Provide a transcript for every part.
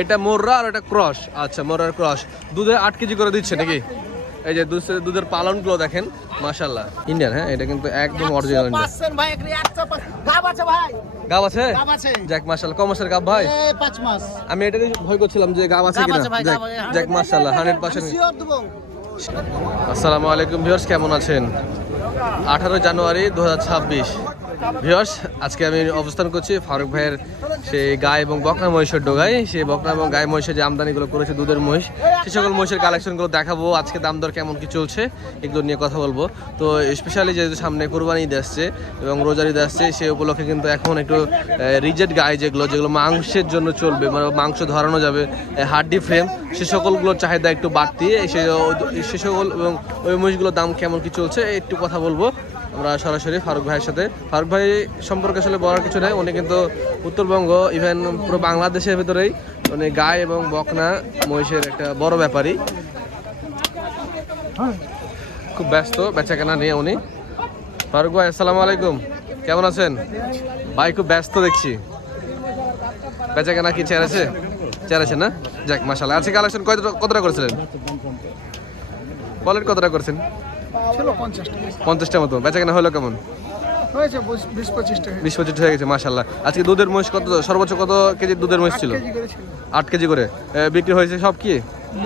এটা মোররা আর এটা ক্রস। আচ্ছা, মোররার ক্রস। দুধে 8 কেজি করে দিচ্ছে নাকি? এই যে দুধের পালনগুলো দেখেন, মাশাআল্লাহ। ইন্ডিয়ান, হ্যাঁ, এটা কিন্তু একদম অরিজিনাল ইন্ডিয়ান। ভাই গাব আছে ভাই, গাব আছে, গাব আছে। যাক মাশাআল্লাহ। কম মাসের গাব ভাই? 5 মাস। আমি এটাই ভয় করছিলাম যে গাব আছে কিনা। যাক মাশাআল্লাহ, 100% শিওর দেব। আসসালামু আলাইকুম ভিউয়ার্স, কেমন আছেন? 18 জানুয়ারি 2026। ভিউয়ার্স, আজকে আমি অবস্থান করছি ফারুক ভাইয়ের সেই গাই এবং বকনা মহিষের ডোগায়। সেই বকনা এবং গাই মহিষের যে আমদানিগুলো করেছে দুধের মহিষ, সে সকল মহিষের কালেকশনগুলো দেখাবো। আজকে দাম দর কেমন কি চলছে এগুলো নিয়ে কথা বলবো। তো স্পেশালি যেহেতু সামনে কোরবানি ঈদ আসছে এবং রোজার ঈদ আসছে, সেই উপলক্ষে কিন্তু এখন একটু রিজেট গাই যেগুলো মাংসের জন্য চলবে, মানে মাংস ধরানো যাবে, হাড্ডি ফ্রেম, সে সকলগুলোর চাহিদা একটু বাড়তি। সে সকল এবং ওই মহিষগুলোর দাম কেমন কি চলছে একটু কথা বলবো আমরা সরাসরি ফারুক ভাইয়ের সাথে। ফারুক ভাই সম্পর্কে আসলে বলার কিছু নেই, উনি কিন্তু উত্তরবঙ্গ, ইভেন পুরো বাংলাদেশের ভিতরেই উনি গাই এবং বকনা মহিষের একটা বড় ব্যাপারী। খুব ব্যস্ত বেচাকেনা নিয়ে উনি। ফারুক ভাই, আসসালামু আলাইকুম, কেমন আছেন ভাই? খুব ব্যস্ত দেখছি, বেচাকেনা কি চেয়েছে না? যাক মাশাআল্লাহ। আজকে কালেকশন কতটা করেছিলেন? বলেন কতটা করছেন? ছিল 50টা মতো। বেচাকেনা হলো কেমন? হয়েছে 20-25 টাকা। 20-25 হয়ে গেছে মাশাআল্লাহ। আজকে দুধের মহিষ কত, সর্বোচ্চ কত কেজি দুধের মহিষ ছিল? 8 কেজি করে বিক্রি হয়েছে সব কি?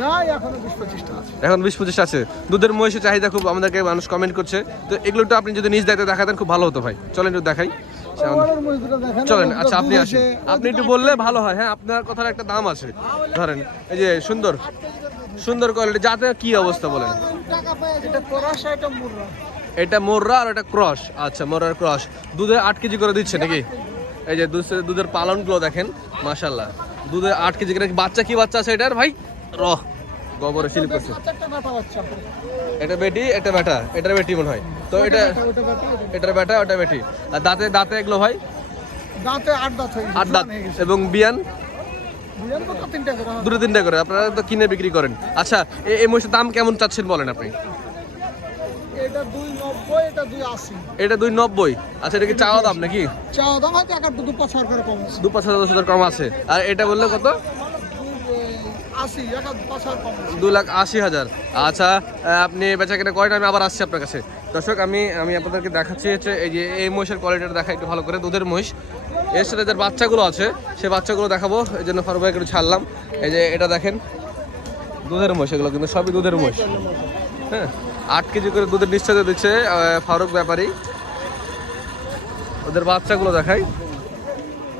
না, এখনো 20-25 টা আছে। এখন 20-25 আছে। দুধের মহিষের চাহিদা খুব, আমাদেরকে মানুষ কমেন্ট করছে। তো এগুলো একটু আপনি যদি নিজ দায়িত্বে দেখাতেন খুব ভালো হতো ভাই। চলেন একটু দেখাই। চলেন, আচ্ছা আপনি আসেন, আপনি একটু বললে ভালো হয়। হ্যাঁ, আপনার কথার একটা দাম আছে। ধরেন এই যে সুন্দর কোয়ালিটি, যাতে কি অবস্থা বলেন? এটা মোররা আর এটা ক্রস। আচ্ছা, মোররার ক্রস। দুধে 8 কেজি করে দিচ্ছে নাকি? এই যে দুধের পালনগুলো দেখেন, মাশাআল্লাহ। দুধে 8 কেজি করে। বাচ্চা কি বাচ্চা আছে এটার ভাই? গোবরে স্লিপ করছে। এটা বেটি, এটা বেটা। এটার বেটি মনে হয়। তো এটার বেটা, ওটা বেটি। আর দাঁতে এগুলো ভাই? দাঁতে 8 দাঁত হয়ে গেছে। 8 দাঁত। এবং বিয়ান? দুটো তিনটা করে। আপনারা তো কিনে বিক্রি করেন। আচ্ছা, এই মহিষের দাম কেমন চাচ্ছেন বলেন আপনি? এটা 290, এটা 280। এটা 290। আচ্ছা, এটা কি চাওয়া দাম নাকি? চাওয়া দাম হয়তো 1-2-5 করে কম আছে। 2-5 কম আছে। আর এটা বললে কত? 80, 1-5 কম আছে। 2,80,000। আচ্ছা, আপনি বেচাকেনা কয়টা? আমি আবার আসছি আপনার কাছে। দর্শক, আমি আপনাদেরকে দেখাচ্ছি হচ্ছে এই যে এই মহিষের কোয়ালিটিটা দেখা একটু ভালো করে। দুধের মহিষ, এর সাথে যে বাচ্চাগুলো আছে সেই বাচ্চাগুলো দেখাবো, এই জন্য ফারুক ভাইকে একটু ছাড়লাম। এই যে এটা দেখেন, দুধের মহিষ, এগুলো কিন্তু সবই দুধের মহিষ। হ্যাঁ, 8 কেজি করে দুধের নিশ্চয়তা দিচ্ছে ফারুক ব্যাপারী। ওদের বাচ্চাগুলো দেখাই।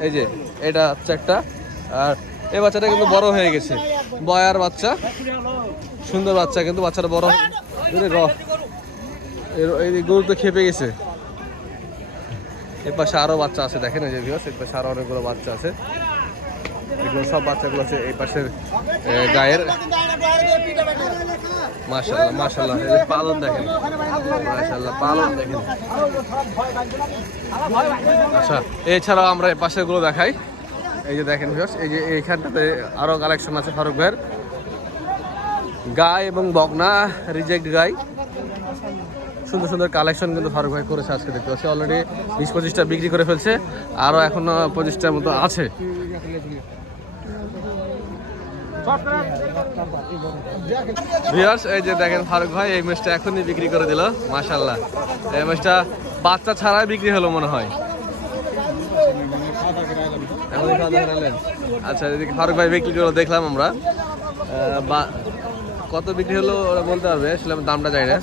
এই যে এটা হচ্ছে একটা, আর এই বাচ্চাটা কিন্তু বড় হয়ে গেছে, বয়ার বাচ্চা, সুন্দর বাচ্চা, কিন্তু বাচ্চাটা বড়। এই গরু তো খেপে গেছে। এর পাশে আরো বাচ্চা আছে দেখেন, এই যে ভিউয়ার্স, এর পাশে আরো অনেকগুলো বাচ্চা আছে। এগুলো সব বাচ্চাগুলো আছে এই পাশের গায়ের। মাশাআল্লাহ মাশাআল্লাহ, এই যে পালন দেখেন, মাশাআল্লাহ পালন দেখেন। আচ্ছা, এছাড়াও আমরা এই পাশের গুলো দেখাই। এই যে দেখেন ভিউয়ার্স, এই যে এইখানটাতে আরো কালেকশন আছে ফারুক ভাইয়ের। গাই এবং বকনা রিজেক্ট গাই, সুন্দর সুন্দর কালেকশন কিন্তু ফারুক ভাই করেছে আজকে। দেখতে পাচ্ছি অলরেডি 20-25টা বিক্রি করে ফেলছে, আরো এখনো 25টার মতো আছে। ভিউয়ার্স, এই যে দেখেন ফারুক ভাই এই মাছটা এখনই বিক্রি করে দিল, মাশাআল্লাহ। এই মাছটা বাচ্চা ছাড়াই বিক্রি হলো মনে হয়। আচ্ছা, এদিকে ফারুক ভাই বিক্রি করে দেখলাম আমরা। কত বিক্রি হলো ওরা বলতে পারবে, আসলে দামটা জানি না।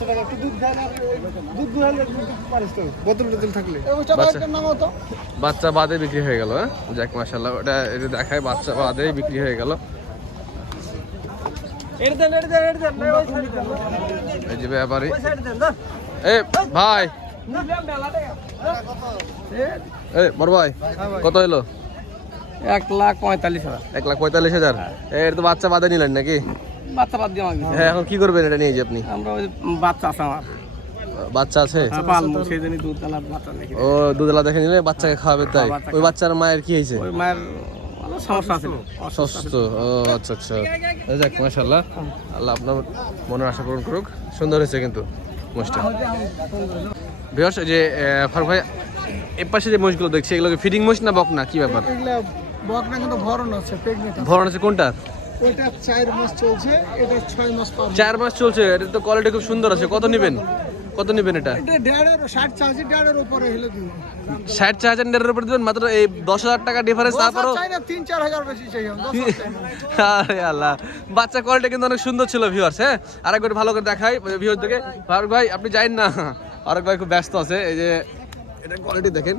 বাচ্চা বাদে বিক্রি হয়ে গেল। হ্যাঁ, যাক মাশাআল্লাহ, ওটা এটা দেখায় বাচ্চা বাদে বিক্রি হয়ে গেল। এই যে ব্যাপারী, এ ভাই, বড় ভাই কত হলো? 1,45,000। 1,45,000। এর তো বাচ্চা বাদে নিলেন নাকি? বাচ্চা বাদ দিয়ে। হ্যাঁ, এখন কি করবেন এটা নিয়ে যে আপনি? আমরা ওই বাচ্চা আছে, আমার বাচ্চা আছে, পালমু, সেইজন্যই দুধওয়ালা বাচ্চা দেখি। ও দুধওয়ালা দেখে নিলে বাচ্চাকে খাওয়াবে তাই? ওই বাচ্চার মায়ের কি হয়েছে? ওই মায়ের সমস্যা আছে, অসুস্থ। ও আচ্ছা আচ্ছা, যাক মাশাআল্লাহ, আল্লাহ আপনার মনের আশা পূরণ করুক। সুন্দর হয়েছে কিন্তু মোষটা। ভিউয়ার্স, এই যে ফারুক ভাই এর পাশে যে মোষগুলো দেখছি, এগুলো ফিডিং মোষ না বকনা, কি ব্যাপার? বকনা কিন্তু ভরণ আছে প্রেগনেন্ট ভরণ আছে কোনটা? এটা 4 মাস চলছে, এটা 6 মাস পার 4 মাস চলছে। এটা তো কোয়ালিটি খুব সুন্দর আছে। কত নেবেন এটা? এটা 1.5 60 চার্জ 1.5 উপরে হলে দিব 60 চার্জের উপর দিবেন মাত্র এই 10,000 টাকা ডিফারেন্স। তারপরও চাই না 3-4 হাজার বেশি চাই আমি 10,000 চাই না। আরে আল্লাহ, বাচ্চা কোয়ালিটি কিন্তু অনেক সুন্দর ছিল ভিউয়ার্স। হ্যাঁ, আরেকবার ভালো করে দেখাই ভিউয়ারদেরকে। ফারুক ভাই আপনি যাইন না, ফারুক ভাই খুব ব্যস্ত আছে। এই যে এটা কোয়ালিটি দেখেন,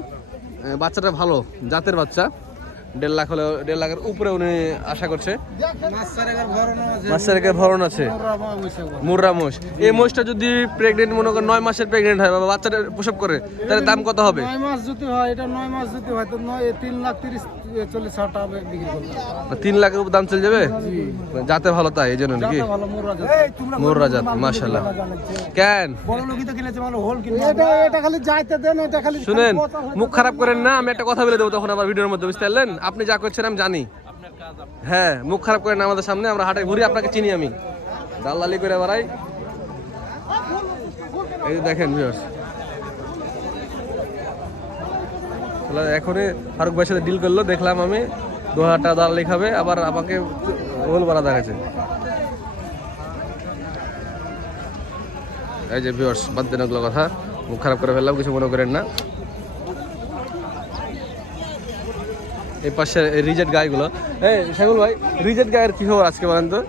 বাচ্চাটা ভালো জাতের বাচ্চা। 1.5 লাখ হলে 1.5 লাখের উপরে উনি আশা করছে। মাছের ভরণ আছে, মুর্রা মোষ। এই মোষটা যদি প্রেগনেন্ট মনে করেন 9 মাসের প্রেগনেন্ট হয় বা বাচ্চাটা প্রসব করে, তাহলে দাম কত হবে? 9 মাস যদি হয়, এটা 9 মাস যদি হয় তো 3,30,40 টাকা বিক্রি করব। 3 লাখের উপর দাম চলে যাবে। জাতে ভালো তাই এই জন্য নাকি? ভালো মুর্রা জাত। মুর্রা জাত, মাশাআল্লাহ। কেন বড় লোকই তো কিনেছে ভালো হোল কিনে। এটা খালি যাইতে দেন, এটা খালি শুনেন, মুখ খারাপ করেন না। আমি একটা কথা বলে দেবো তখন আবার ভিডিওর মধ্যে, বুঝতে পারলেন? আপনি যা করছেন আমি জানি। হ্যাঁ, মুখ খারাপ করেন না আমাদের সামনে। আমরা হাটে ঘুরি, আপনাকে চিনি আমি। দালালি করে বেড়াই। এই যে দেখেন ভিউয়ার্স, এখনই ফারুক ভাইয়ের সাথে ডিল করলো, দেখলাম আমি। 2,000 টাকা দালালি খাবে, আবার আমাকে হোল বাড়া দেখাচ্ছে। এই যে ভিউয়ার্স, বাদ দেন ওগুলো কথা, মুখ খারাপ করে ফেললাম, কিছু মনে করেন না। এই পাশে রিজেক্ট গাইগুলো। এই শাহুল ভাই, রিজেক্ট গায়ের কি খবর আজকে বলেন তো?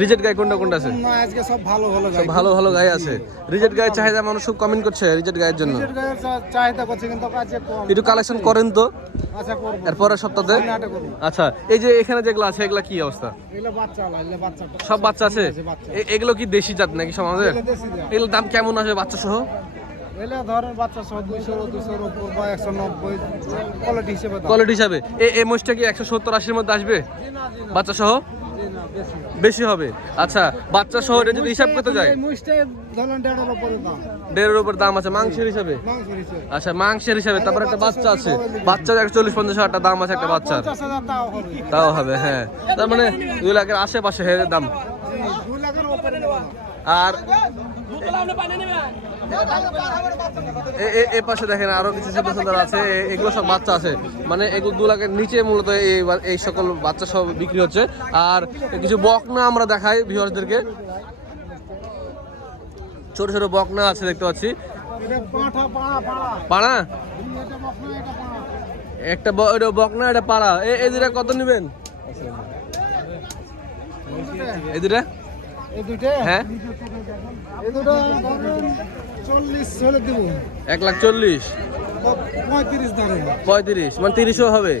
রিজেক্ট গাই কোনটা আছে? না, আজকে সব ভালো সব ভালো গাই আছে। রিজেক্ট গায়ের চাহিদা মানুষ খুব কমেন্ট করছে রিজেক্ট গায়ের জন্য। চাহিদা করছে কিন্তু আজকে কম। একটু কালেকশন করেন তো আচ্ছা করব। এরপরের সপ্তাহে। আচ্ছা, এই যে এখানে যেগুলো আছে এগুলা কি অবস্থা? এগুলো বাচ্চা সব বাচ্চা আছে। এগুলো কি দেশি জাত নাকি সব আমাদের? এগুলোর দাম কেমন আসবে বাচ্চা সহ? এলে ধরেন বাচ্চা সহ 200 উপর বা 190 কোয়ালিটি হিসেবে দাম। কোয়ালিটি হিসাবে এই মোষটা কি 170-80 মধ্যে আসবে বাচ্চা সহ? বেশি হবে। আচ্ছা, বাচ্চা সহ এটা যদি হিসাব করতে যায়, এই মুষ্টি ধরেন 1.5 উপরে দাম। 1.5-এর উপর দাম আছে মাংসের হিসাবে। মাংসের হিসেবে আচ্ছা, মাংসের হিসাবে। তারপর একটা বাচ্চা আছে, বাচ্চার 40-50 হাজার টাকা দাম আছে একটা বাচ্চার। 50,000 টাকা হবে। তাও হবে, হ্যাঁ। তার মানে 2 লাখের আশেপাশে এর দাম। 2 লাখের উপরে নেওয়া। আর এই পাশে দেখেন আরো কিছু সুন্দর আছে। এগুলো সব বাচ্চা আছে, মানে এগুলো 2 লাখের নিচে মূলত এই সকল বাচ্চা সব বিক্রি হচ্ছে। আর কিছু বকনা আমরা দেখাই ভিউয়ারদেরকে। ছোট ছোট বকনা আছে দেখতে পাচ্ছি। এটা পাড়া। পাড়া এটা বকনা, এটা পাড়া। একটা ওটা বকনা, এটা পাড়া। এই দুটা কত নেবেন? এই দুটা? এই দুটো? হ্যাঁ, এই দুটো ধরেন 40 হলে দেব। 1,40,000। 35 ধরেন। 35 মানে 30ও হবে।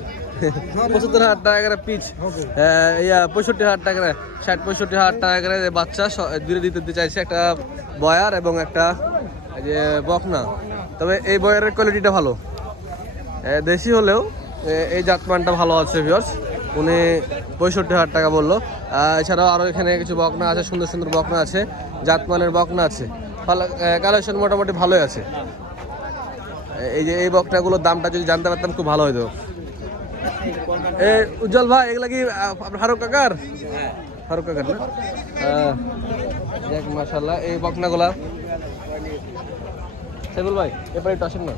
75,000 টাকা করে পিচ। 65,000 টাকা, 60-65,000 টাকা করে বাচ্চা দূরে দিতে চাইছে। একটা বয়ার এবং একটা এই যে বকনা। তবে এই বয়ারের কোয়ালিটিটা ভালো, দেশি হলেও এই জাতমানটা ভালো আছে ভিউয়ার্স। উনি 65,000 টাকা বললো। এছাড়াও আরও এখানে কিছু বকনা আছে, সুন্দর সুন্দর বকনা আছে, জাতমানের বকনা আছে। কালেকশন মোটামুটি ভালোই আছে। এই যে এই বকনাগুলোর দামটা যদি জানতে পারতাম খুব ভালো হতো। উজ্জ্বল ভাই, এগুলা কি ফারুক কাকার? ফারুক কাকার না? দেখ মাশাআল্লাহ এই বকনাগুলা। সাইবুল ভাই এবারে একটু আসেন না।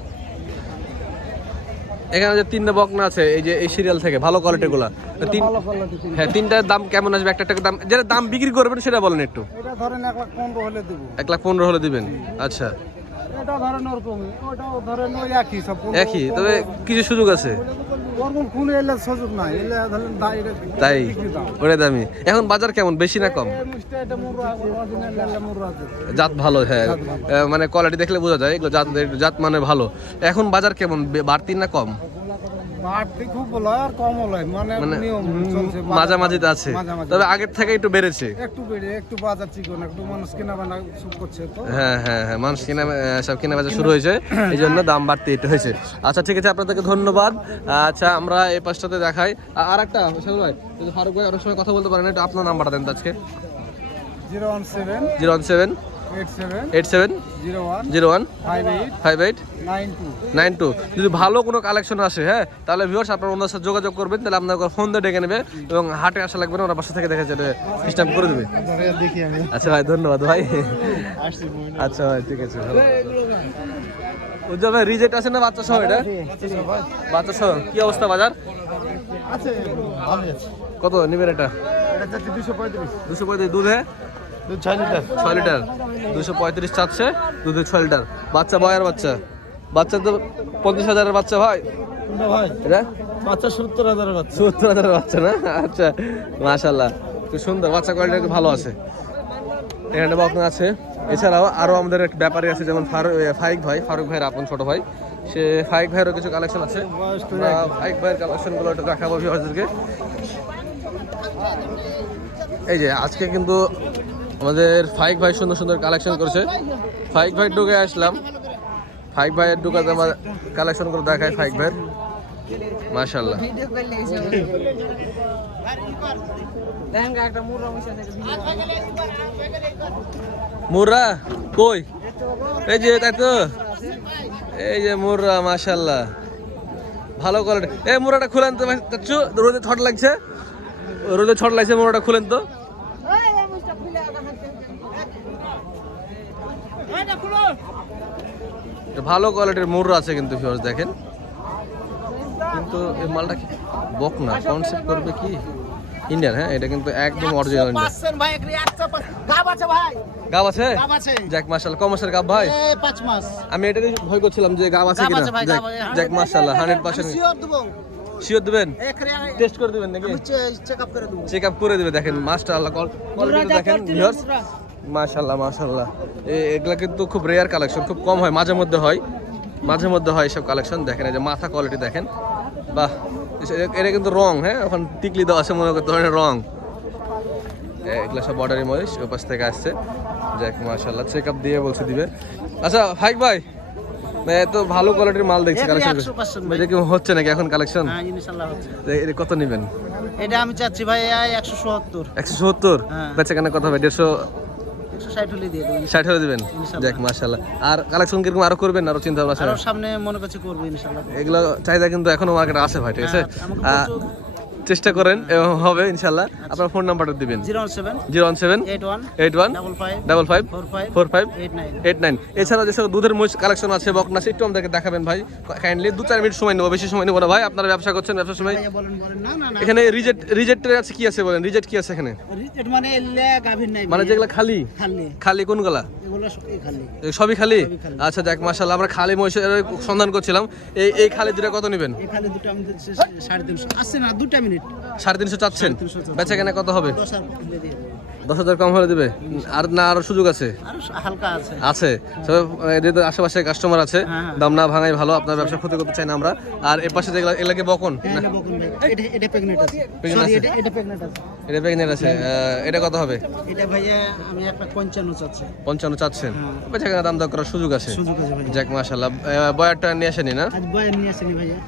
এখানে যে 3টা বকনা আছে এই যে এই সিরিয়াল থেকে, ভালো কোয়ালিটির গুলা। হ্যাঁ, 3টার দাম কেমন আসবে? একটা দাম, যেটা দাম বিক্রি করবেন সেটা বলেন একটু। এটা ধরেন 1,15,000 হলে দেব। 1,15,000 হলে দিবেন। আচ্ছা, এটা ধরেন ওরকমই, ওটাও ধরেন ওই একই সব। একই, তবে কিছু সুযোগ আছে। ওরকম কোন এলে সুযোগ নাই, এলে ধরেন তাই ওরে দামি। এখন বাজার কেমন, বেশি না কম? এটা মুররা অরিজিনাল এলে মুররা আছে। জাত ভালো, হ্যাঁ, মানে কোয়ালিটি দেখলে বোঝা যায় এগুলো জাত মানে ভালো। এখন বাজার কেমন, বাড়তি না কম? বাড়তি খুব বলা আর কম হলো, মানে নিয়ম চলছে, মাঝামাঝিতে আছে। তবে আগের থেকে একটু বেড়েছে, একটু বেড়ে একটু বাজার চিকন, একটু মানুষ কেনা বানা শুরু করছে তো। হ্যাঁ, মানুষ সব কেনা বেচা শুরু হয়েছে, এই জন্য দাম বাড়তি একটু হয়েছে। আচ্ছা, ঠিক আছে, আপনাদেরকে ধন্যবাদ। আচ্ছা, আমরা এই পাশটাতে দেখাই। আর একটা ভাই, যদি ফারুক ভাই অনেক সময় কথা বলতে পারেন, একটু আপনার নাম্বারটা দেন আজকে। 017 87 01 58 92। যদি ভালো কোনো কালেকশন আসে, হ্যাঁ, তাহলে ভিউয়ার্স আপনার ওনার সাথে যোগাযোগ করবেন, তাহলে আপনার ফোন দিয়ে ডেকে নেবে এবং হাটে আসা লাগবে না, ওরা বাসা থেকে দেখে যেটা সিস্টেম করে দেবে। আচ্ছা ভাই, ধন্যবাদ ভাই। আচ্ছা ভাই, ঠিক আছে, ভালো। উজ্জ্বল ভাই, রিজেক্ট আছে না বাচ্চা সহ? এটা বাচ্চা সহ কি অবস্থা বাজার? আছে ভালো আছে। কত নেবেন এটা? এটা চাচ্ছি 235। 235 দুধে দুধ 6 লিটার। 6 লিটার 235 চাচ্ছে, দুধে 6 লিটার। বাচ্চা বয়ের বাচ্চা, বাচ্চা তো 50,000-এর বাচ্চা ভাই কোনটা ভাই? এটা বাচ্চা 70,000 বাচ্চা। 70,000-এর বাচ্চা না? আচ্ছা মাশাআল্লাহ, খুব সুন্দর বাচ্চা, কোয়ালিটি ভালো আছে। এখানে বকনা আছে। এছাড়াও আরও আমাদের এক ব্যাপারী আছে, যেমন ফাইক ভাইয়ের আপন ছোট ভাই, সে ফাইক ভাইয়েরও কিছু কালেকশন আছে। আমরা ফাইক ভাইয়ের কালেকশনগুলো একটু দেখাবো ভিউয়ারদেরকে। এই যে আজকে কিন্তু আমাদের ফাইক ভাই সুন্দর সুন্দর কালেকশন করেছে। ফাইক ভাই ঢুকে আসলাম, ফাইক ভাইয়ের ঢুকাতে আমার কালেকশনগুলো দেখায় ফাইক ভাইয়ের। মাশাআল্লাহ, মুর্রা কই? এই যে তাই তো, এই যে মুর্রা মাশাআল্লাহ ভালো কোয়ালিটি। এই মুর্রাটা খুলেন তো ভাই, রোদে ছট লাগছে, রোদে ছট লাগছে, মুর্রাটা খুলেন তো। ভালো কোয়ালিটির মুর্রা আছে কিন্তু ভিউয়ার্স দেখেন, কিন্তু এই মালটা কি বকনা কনসেপ্ট করবে কি ইন্ডিয়ান? হ্যাঁ, এটা কিন্তু একদম অরিজিনাল ইন্ডিয়ান। গাব আছে? যাক মাশাআল্লাহ, কমার্সের গাব ভাই। 5 মাস। আমি এটাই ভয় করছিলাম যে গাব আছে কিনা। যাক মাশাআল্লাহ 100% শিওর দিবেন, টেস্ট করে দিবেন নাকি? চেক আপ করে দিবে। দেখেন মাশাআল্লাহ কোয়ালিটি দেখেন ভিউয়ার্স, মাশাআল্লাহ। এগুলা কিন্তু খুব রেয়ার কালেকশন, খুব কম হয়, মাঝে মধ্যে হয় এসব কালেকশন। দেখেন এই যে মাথা কোয়ালিটি দেখেন, বাহ, এটা কিন্তু রং, হ্যাঁ ওখানে টিকলি দেওয়া আছে, মনে করতে হয় রং। এগুলো সব বর্ডারি মহিষ ওই পাশ থেকে আসছে। যাক মাশাআল্লাহ, চেক আপ দিয়ে বলছে দিবে। আচ্ছা ফাইক ভাই, এত ভালো কোয়ালিটির মাল দেখছি কালেকশন, এটা কি হচ্ছে নাকি এখন কালেকশন? হ্যাঁ ইনশাআল্লাহ হচ্ছে। এটা কত নেবেন? এটা আমি চাচ্ছি ভাই 170। 170 বেচা কেনা কত হবে? 160 হলে দিয়ে দেব। 60 হলে দিবেন? যাক মাশাআল্লাহ। আর কালেকশন কিরকম আরো করবেন, আরো চিন্তা ভাবনা আছে? আরো সামনে মনে করছি করব ইনশাআল্লাহ। এগুলো চাহিদা কিন্তু এখনো মার্কেটে আছে ভাই, ঠিক আছে? চেষ্টা করেন এবং হবে ইনশাআল্লাহ। আপনার ফোন নাম্বারটা দিবেন। 017 81 55 45 89। এছাড়া যেসব দুধের মহিষ কালেকশন আছে বকনা, একটু আমাদেরকে দেখাবেন ভাই কাইন্ডলি। 2-4 মিনিট সময় নেবো, বেশি সময় নেবো না ভাই। আপনারা ব্যবসা করছেন, ব্যবসার সময় এখানে রিজেক্টের আছে কি আছে বলেন? রিজেক্ট কি আছে এখানে? রিজেক্ট মানে গাভীর নাই, মানে যেগুলো খালি খালি কোনগুলা? এগুলো খালি, সবই খালি। আচ্ছা যাক মাশাআল্লাহ, আমরা খালি মহিষের সন্ধান করছিলাম। এই খালি দুটো কত নেবেন? এই খালি দুটো আমি 350 আসছে না, 2 মিনিট 350 চাচ্ছেন, বেচা কেনা কত হবে? 10,000 কম হলে দিবে? আর না আরো সুযোগ আছে? আরো হালকা আছে। আছে সব, এদের আশেপাশে কাস্টমার আছে, দাম না ভাঙাই ভালো, আপনার ব্যবসা ক্ষতি করতে চাই না আমরা। আর এর পাশে যেগুলো এগুলাকে বকন, এটা প্রেগন্যান্ট আছে, এটা প্রেগন্যান্ট আছে, এটা প্রেগন্যান্ট আছে। এটা কত হবে? এটা ভাইয়া আমি একটা 55 চাচ্ছি। 55 চাচ্ছেন, বেচা কেনা দাম দর করার সুযোগ আছে। ভাই যাক মাশাআল্লাহ। বয়ারটা নিয়ে আসেনি না? আজ বয়ার নিয়ে আসেনি ভাইয়া।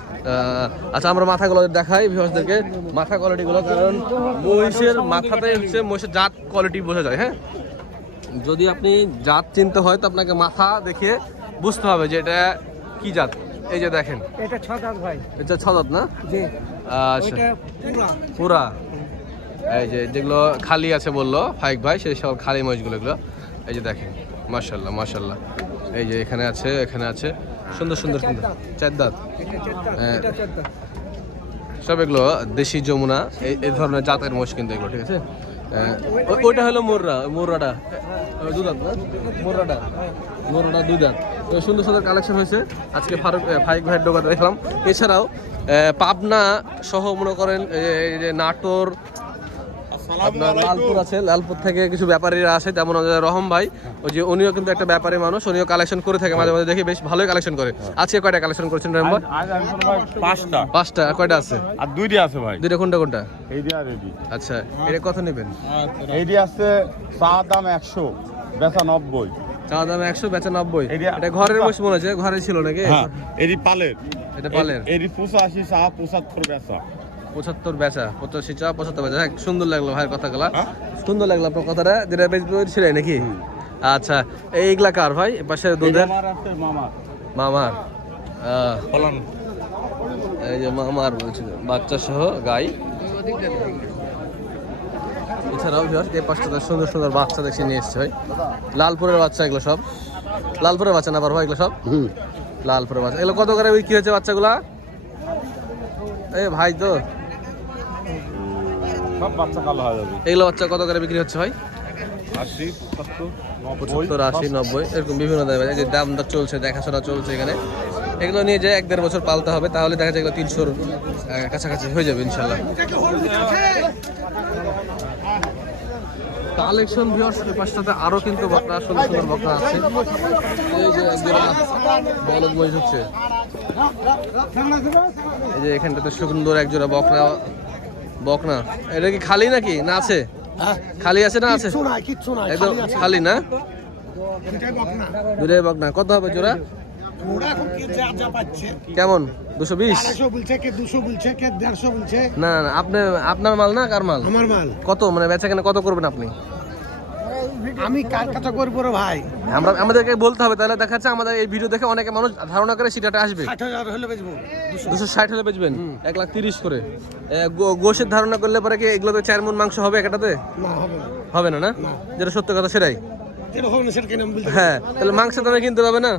আচ্ছা আমরা মাথাগুলো দেখাই ভিউয়ার্সদেরকে, মাথা কোয়ালিটিগুলো, কারণ মহিষের মাথাতে হচ্ছে মহিষের জাত কোয়ালিটি বোঝা যায়। হ্যাঁ, যদি আপনি জাত চিনতে হয় তো আপনাকে মাথা দেখে বুঝতে হবে যে এটা কি জাত। এই যে দেখেন, এটা 6 দাঁত ভাই। এটা 6 দাঁত না? জি। আচ্ছা, এটা পুরা এই যে যেগুলো খালি আছে বললো ফাইক ভাই, সেই সব খালি মহিষগুলো এগুলো। এই যে দেখেন মাশাআল্লাহ। এই যে এখানে আছে সুন্দর সুন্দর কিন্তু 4 দাঁত। সব এগুলো দেশি যমুনা, এই ধরনের জাতের মহিষ কিন্তু এগুলো, ঠিক আছে? ওইটা হলো মুর্রাটা দুধাত না? মুর্রাটা দুধাত। সুন্দর সুন্দর কালেকশন হয়েছে আজকে ফাইক ভাইয়ের দোকানে দেখলাম। এছাড়াও পাবনা সহ মনে করেন এই যে নাটোর, আপনার লালপুর আছে, লালপুর থেকে কিছু ব্যাপারীরা আসে, তেমন আমাদের রহম ভাই, ওই যে উনিও কিন্তু একটা ব্যাপারী মানুষ, উনিও কালেকশন করে থাকে মাঝে মাঝে, দেখি বেশ ভালোই কালেকশন করে। আজকে কয়টা কালেকশন করেছেন রহম ভাই? 5টা। আর কয়টা আছে? আর 2টা আছে ভাই। 2টা কোনটা? এইটা আর এইটা। আচ্ছা, এটা কত নেবেন? এইটা আছে চা দাম 100, বেচা 90। চা দাম 100, বেচা 90। এইটা- এটা ঘরের মহিষ মনে হচ্ছে, ঘরে ছিল নাকি? হ্যাঁ, এরি পালের। এটা পালের। এরি 85 চা, 75 বেচা। 75 বেচা, 85 চা, 75 বেচা। হ্যাঁ, সুন্দর লাগলো ভাইয়ের কথাগুলা, হ্যাঁ? সুন্দর লাগলো আপনার কথাটা, যেটা বেশ ছিলেন নাকি? আচ্ছা, এইগুলা কার ভাই? এপাশে দুধের আমার আছে মামার। ফলন। এই যে মামার বাচ্চা সহ গাই। এছাড়াও এই পাঁচটা সুন্দর সুন্দর বাচ্চা দেখছি নিয়ে এসছে ভাই। লালপুরের বাচ্চা এগুলো সব, লালপুরের বাচ্চা না ভাই এগুলো সব? লালপুরের বাচ্চা। এগুলো কত করে বিক্রি হয়েছে বাচ্চাগুলা? এই ভাই তো সব বাচ্চা কালো হয়ে যাবে। এগুলো বাচ্চা কত করে বিক্রি হচ্ছে ভাই? 80, 75, 90, 75, 80, 90 এরকম বিভিন্ন দামে যে দাম দর চলছে, দেখাশোনা চলছে এখানে। এগুলো নিয়ে যে 1-1.5 বছর পালতে হবে, তাহলে দেখা যায় এগুলো 300-র কাছাকাছি হয়ে যাবে ইনশাল্লাহ। কালেকশন ভিউয়ার্স, এই পাশটাতে আরো কিন্তু বকনা, সুন্দর সুন্দর বকনা আছে। এই যে একজোড়া বলদ মহিষ হচ্ছে, এই যে এখানটাতে সুন্দর একজোড়া বকনা। বকনা এটা কি খালি নাকি না আছে? খালি আছে না আছে? একদম খালি না? দুটাই বকনা। কত হবে জোড়া? কেমন? 220? না না, আপনি আপনার মাল না কার মাল? আমার মাল। কত মানে বেচা কেনা কত করবেন আপনি? আমি কার কথা করবো রে ভাই? আমাদেরকে বলতে হবে, তাহলে দেখা যাচ্ছে আমাদের এই ভিডিও দেখে অনেকে মানুষ ধারণা করে সিটাটা আসবে। 60,000 হলে বেচবো। 260 হলে বেচবেন? 1,30,000 করে। গোশের ধারণা করলে পরে কি এগুলোতে 4 মণ মাংস হবে একটাতে? না হবে না। হবে না, না? যেটা সত্য কথা সেটাই। যেটা হবে না সেটা কেন বলতে? হ্যাঁ, তাহলে মাংস দামে কিনতে পারবে না?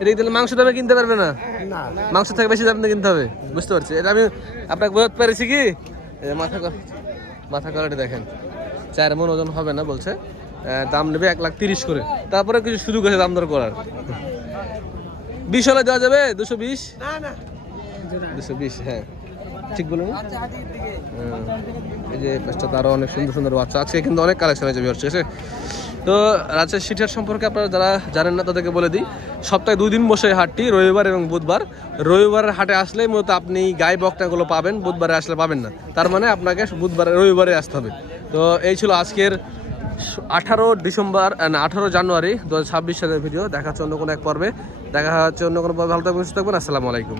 এটা কি তাহলে মাংস দামে কিনতে পারবে না? না। মাংস থেকে বেশি দামে কিনতে হবে, বুঝতে পারছি। এটা আমি আপনাকে বোঝাতে পেরেছি কি? মাথা কলাটা দেখেন, 4 মণ ওজন হবে না বলছে, দাম নেবে 1,30,000 করে। তারপরে কিছু সুযোগ আছে দাম দর করার। 20 হলে দেওয়া যাবে? 220? 220, হ্যাঁ ঠিক বলুন। এই যে পাঁচটা আরো অনেক সুন্দর সুন্দর বাচ্চা আছে, কিন্তু অনেক কালেকশন আছে ঠিক আছে। তো রাজশাহী সিটিহাট সম্পর্কে আপনারা যারা জানেন না তাদেরকে বলে দিই, সপ্তাহে 2 দিন বসে হাটটি, রবিবার এবং বুধবার। রবিবারের হাটে আসলে মূলত আপনি গাই বকনাগুলো পাবেন, বুধবারে আসলে পাবেন না। তার মানে আপনাকে রবিবারে আসতে হবে। তো এই ছিল আজকের 18 জানুয়ারি 2026 সালের ভিডিও। দেখা হচ্ছে অন্য কোনো এক পর্বে, দেখা হচ্ছে অন্য কোনো পর্বে। ভালো থাকবেন, সুস্থ থাকবেন। আসসালামু আলাইকুম।